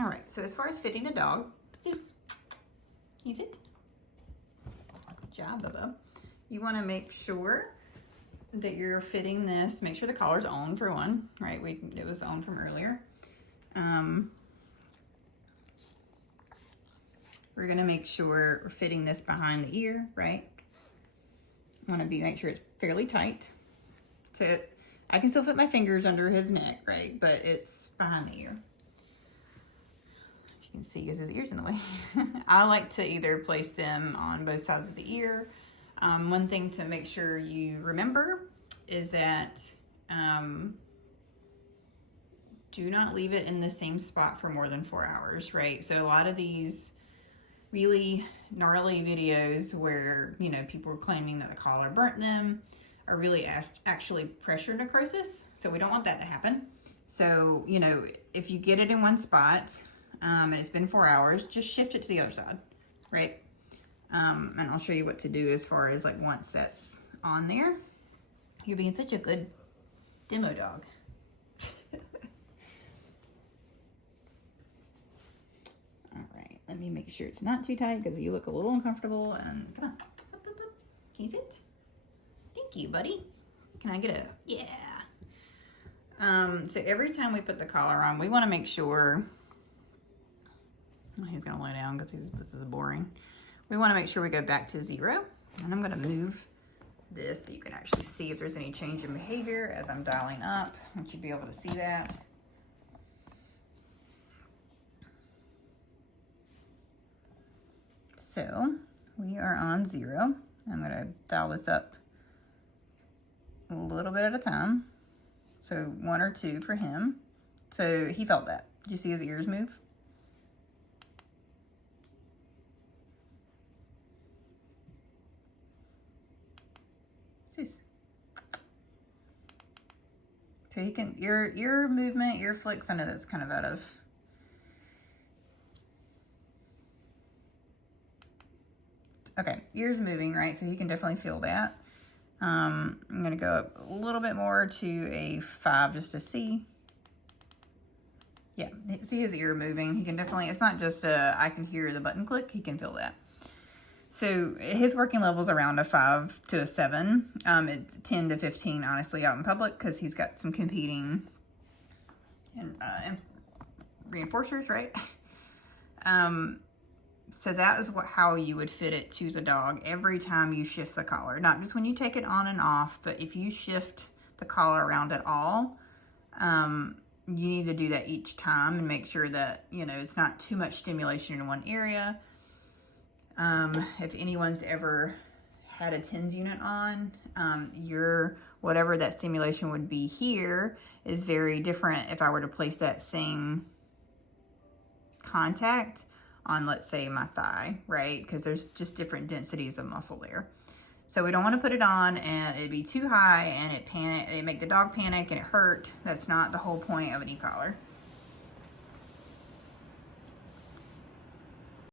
All right, so as far as fitting a dog, Zeus, he's it. Good job, Bubba. You want to make sure that you're fitting this. Make sure the collar's on for one, right? It was on from earlier. We're gonna make sure we're fitting this behind the ear, right? Want to make sure it's fairly tight. So I can still fit my fingers under his neck, right? But it's behind the ear. As you can see, because his ear's in the way. I like to either place them on both sides of the ear. One thing to make sure you remember is that do not leave it in the same spot for more than 4 hours, right? So a lot of these really gnarly videos where, you know, people are claiming that the collar burnt them are really actually pressure necrosis. So we don't want that to happen. So, you know, if you get it in one spot and it's been 4 hours, just shift it to the other side, right? And I'll show you what to do as far as like once that's on there. You're being such a good demo dog. Let me make sure it's not too tight because you look a little uncomfortable. And come on, up, up, up. Can you sit? Thank you, buddy. Can I get a, yeah. So every time we put the collar on, we want to make sure, oh, he's gonna lay down because this is boring. We want to make sure we go back to 0. And I'm gonna move this so you can actually see if there's any change in behavior as I'm dialing up. I want you to be able to see that. So we are on 0. I'm going to dial this up a little bit at a time. So 1 or 2 for him. So he felt that. Did you see his ears move? Zeus. So you can, ear movement, ear flicks, I know that's kind of out of, okay, ears moving, right? So you can definitely feel that. I'm gonna go up a little bit more to a 5 just to see. Yeah, see his ear moving. He can definitely, it's not just I can hear the button click, he can feel that. So his working level is around a 5 to a 7. It's 10 to 15, honestly, out in public because he's got some competing and reinforcers, right? So that is how you would fit it to the dog every time you shift the collar. Not just when you take it on and off, but if you shift the collar around at all, you need to do that each time and make sure that, you know, it's not too much stimulation in one area. If anyone's ever had a TENS unit on, whatever that stimulation would be here is very different if I were to place that same contact on, let's say, my thigh, right? Because there's just different densities of muscle there. So we don't want to put it on and it'd be too high and it make the dog panic and it hurt. That's not the whole point of an e-collar.